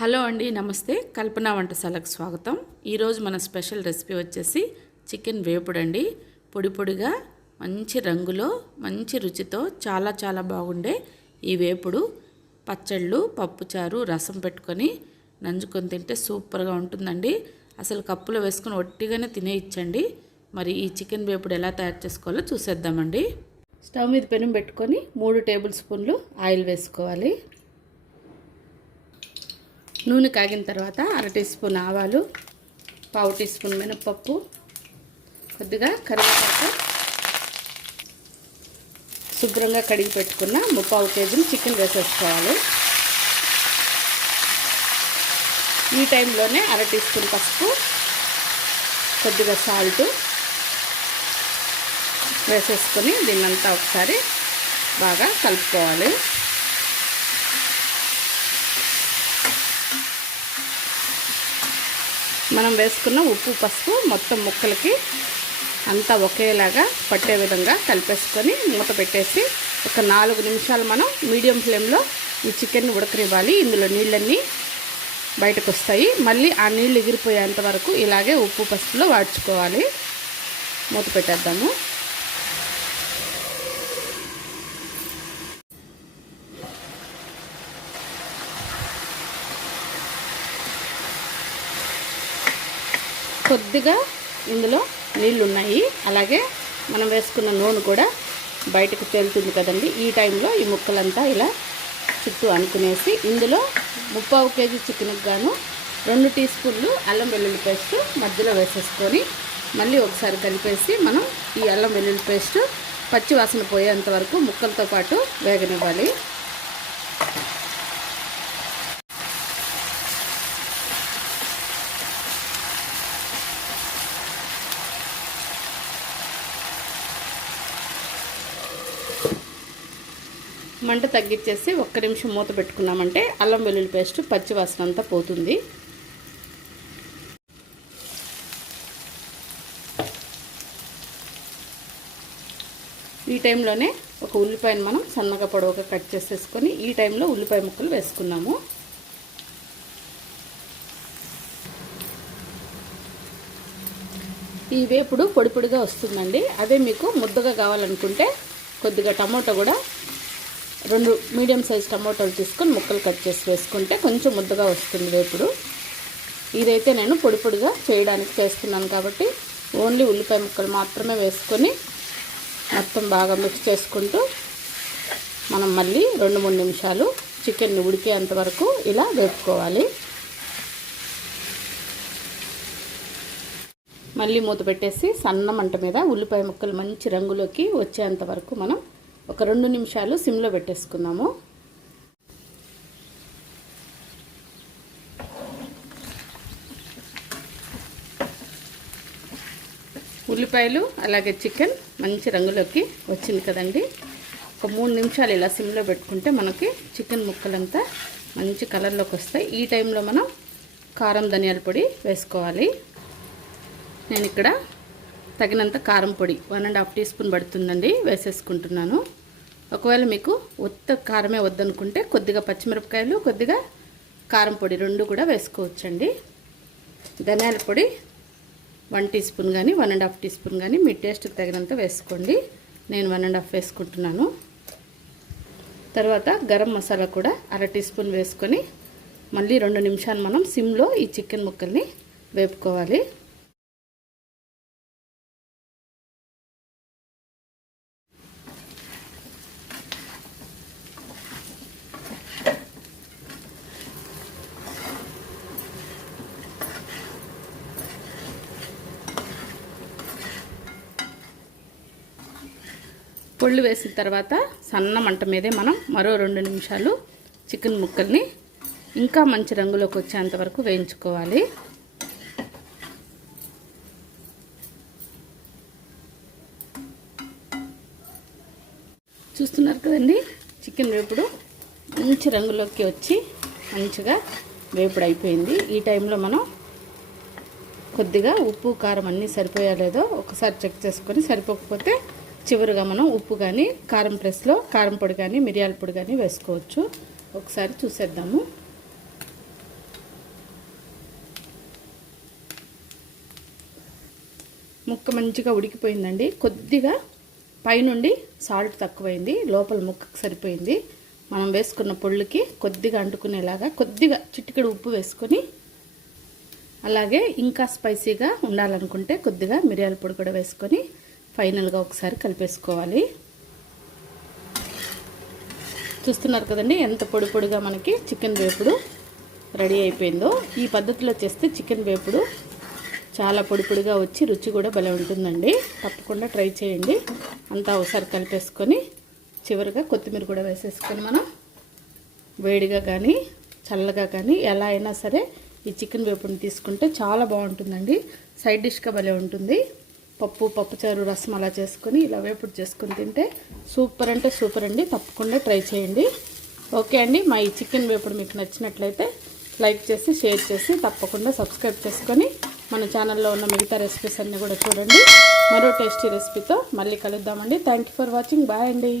Hello అండి, నమస్తే. కల్పన వంటశాలకు స్వాగతం. ఈరోజు మన స్పెషల్ రెసిపీ వచ్చేసి చికెన్ వేపుడు అండి. పొడి పొడిగా మంచి రంగులో మంచి రుచితో చాలా బాగుండే ఈ వేపుడు పచ్చళ్ళు, పప్పుచారు, రసం పెట్టుకొని నంజుకొని తింటే సూపర్గా ఉంటుందండి. అసలు కప్పులో వేసుకొని ఒట్టిగానే తినేయచ్చండి. మరి ఈ చికెన్ వేపుడు ఎలా తయారు చేసుకోవాలో చూసేద్దామండి. స్టవ్ మీద పెనం పెట్టుకొని 3 టేబుల్ స్పూన్లు ఆయిల్ వేసుకోవాలి. నూనె కాగిన తర్వాత 1/2 టీ స్పూన్ ఆవాలు, 1/2 టీ స్పూన్ మినపప్పు, కొద్దిగా కరివేపాకు, శుభ్రంగా కడిగి పెట్టుకున్న 3/4 కేజీలు చికెన్ వేసేసుకోవాలి. ఈ టైంలోనే 1/2 టీ స్పూన్ పసుపు, కొద్దిగా సాల్ట్ వేసేసుకొని దీన్నంతా ఒకసారి బాగా కలుపుకోవాలి. మనం వేసుకున్న ఉప్పు, పసుపు మొత్తం ముక్కలకి అంతా ఒకేలాగా పట్టే విధంగా కలిపేసుకొని మూత పెట్టేసి ఒక 4 నిమిషాలు మనం మీడియం ఫ్లేమ్లో ఈ చికెన్ని ఉడకనివ్వాలి. ఇందులో నీళ్ళన్నీ బయటకు వస్తాయి. మళ్ళీ ఆ నీళ్ళు ఎగిరిపోయేంత వరకు ఇలాగే ఉప్పు, పసుపులో వాడ్చుకోవాలి. మూత పెట్టేద్దాము. కొద్దిగా ఇందులో నీళ్ళు ఉన్నాయి, అలాగే మనం వేసుకున్న నూనె కూడా బయటకు తేలుతుంది కదండి. ఈ టైంలో ఈ ముక్కలంతా ఇలా చుట్టూ అనుకునేసి ఇందులో 3/4 కేజీ చికెన్కి గాను 2 టీ స్పూన్లు అల్లం వెల్లుల్లి పేస్ట్ మధ్యలో వేసేసుకొని మళ్ళీ ఒకసారి కలిపేసి మనం ఈ అల్లం వెల్లుల్లి పేస్ట్ పచ్చి వాసన పోయేంత వరకు ముక్కలతో పాటు వేగనివ్వాలి. మంట తగ్గించేసి 1 నిమిషం మూత పెట్టుకున్నామంటే అల్లం వెల్లుల్లి పేస్ట్ పచ్చి వాసన అంతా పోతుంది. ఈ టైంలోనే ఒక ఉల్లిపాయను మనం సన్నగా పొడవుగా కట్ చేసేసుకొని ఈ టైంలో ఉల్లిపాయ ముక్కలు వేసుకున్నాము. ఈ వేపుడు పొడి పొడిగా వస్తుందండి. అదే మీకు ముద్దగా కావాలనుకుంటే కొద్దిగా టమోటా కూడా 2 మీడియం సైజ్ టమోటాలు తీసుకొని ముక్కలు కట్ చేసి వేసుకుంటే కొంచెం ముద్దగా వస్తుంది వేపుడు. ఇదైతే నేను పొడి పొడిగా చేయడానికి చేస్తున్నాను కాబట్టి ఓన్లీ ఉల్లిపాయ ముక్కలు మాత్రమే వేసుకొని మొత్తం బాగా మిక్స్ చేసుకుంటూ మనం మళ్ళీ 2-3 నిమిషాలు చికెన్ని ఉడికేంత వరకు ఇలా వేపుకోవాలి. మళ్ళీ మూత పెట్టేసి సన్న మంట మీద ఉల్లిపాయ ముక్కలు మంచి రంగులోకి వచ్చేంత వరకు మనం ఒక 2 నిమిషాలు సిమ్లో పెట్టేసుకుందాము. ఉల్లిపాయలు అలాగే చికెన్ మంచి రంగులోకి వచ్చింది కదండి. ఒక 3 నిమిషాలు ఇలా సిమ్లో పెట్టుకుంటే మనకి చికెన్ ముక్కలంతా మంచి కలర్లోకి వస్తాయి. ఈ టైంలో మనం కారం, ధనియాల పొడి వేసుకోవాలి. నేను ఇక్కడ తగినంత కారం పొడి 1.5 టీ స్పూన్ పడుతుందండి వేసేసుకుంటున్నాను. ఒకవేళ మీకు ఉత్త కారమే వద్దనుకుంటే కొద్దిగా పచ్చిమిరపకాయలు, కొద్దిగా కారం పొడి 2 కూడా వేసుకోవచ్చండి. ధనియాల పొడి 1 టీ స్పూన్ కానీ 1.5 టీ స్పూన్ కానీ మీ టేస్ట్కి తగినంత వేసుకోండి. నేను 1.5 వేసుకుంటున్నాను. తర్వాత గరం మసాలా కూడా 1/2 టీ స్పూన్ వేసుకొని మళ్ళీ 2 నిమిషాలు మనం సిమ్లో ఈ చికెన్ ముక్కల్ని వేపుకోవాలి. పొళ్ళు వేసిన తర్వాత సన్న మంట మీదే మనం మరో 2 నిమిషాలు చికెన్ ముక్కల్ని ఇంకా మంచి రంగులోకి వచ్చేంత వరకు వేయించుకోవాలి. చూస్తున్నారు కదండి, చికెన్ వేపుడు మంచి రంగులోకి వచ్చి మంచిగా వేపుడు అయిపోయింది. ఈ టైంలో మనం కొద్దిగా ఉప్పు, కారం అన్నీ సరిపోయా లేదో ఒకసారి చెక్ చేసుకొని సరిపోకపోతే చివరిగా మనం ఉప్పు కానీ కారం ప్లేస్లో కారం పొడి కానీ మిరియాల పొడి కానీ వేసుకోవచ్చు. ఒకసారి చూసేద్దాము. ముక్క మంచిగా ఉడికిపోయిందండి. కొద్దిగా పైనుండి సాల్ట్ తక్కువైంది, లోపల ముక్కకు సరిపోయింది. మనం వేసుకున్న పొళ్ళుకి కొద్దిగా అంటుకునేలాగా కొద్దిగా చిటికెడు ఉప్పు వేసుకొని, అలాగే ఇంకా స్పైసీగా ఉండాలనుకుంటే కొద్దిగా మిరియాల పొడి కూడా వేసుకొని ఫైనల్గా ఒకసారి కలిపేసుకోవాలి. చూస్తున్నారు కదండి ఎంత పొడి పొడిగా మనకి చికెన్ వేపుడు రెడీ అయిపోయిందో. ఈ పద్ధతిలో చేస్తే చికెన్ వేపుడు చాలా పొడి పొడిగా వచ్చి రుచి కూడా భలే ఉంటుందండి. తప్పకుండా ట్రై చేయండి. అంతా ఒకసారి కలిపేసుకొని చివరిగా కొత్తిమీర కూడా వేసేసుకొని మనం వేడిగా కానీ చల్లగా కానీ ఎలా అయినా సరే ఈ చికెన్ వేపుడుని తీసుకుంటే చాలా బాగుంటుందండి. సైడ్ డిష్గా భలే ఉంటుంది. పప్పుచారు రసం అలా చేసుకొని ఇలా వేపుడు చేసుకొని తింటే సూపర్ అంటే సూపర్ అండి. తప్పకుండా ట్రై చేయండి. ఓకే అండి, మా ఈ చికెన్ వేపుడు మీకు నచ్చినట్లయితే లైక్ చేసి షేర్ చేసి తప్పకుండా సబ్స్క్రైబ్ చేసుకొని మన ఛానల్లో ఉన్న మిగతా రెసిపీస్ అన్నీ కూడా చూడండి. మరో టేస్టీ రెసిపీతో మళ్ళీ కలుద్దామండి. Thank you for watching. Bye అండి.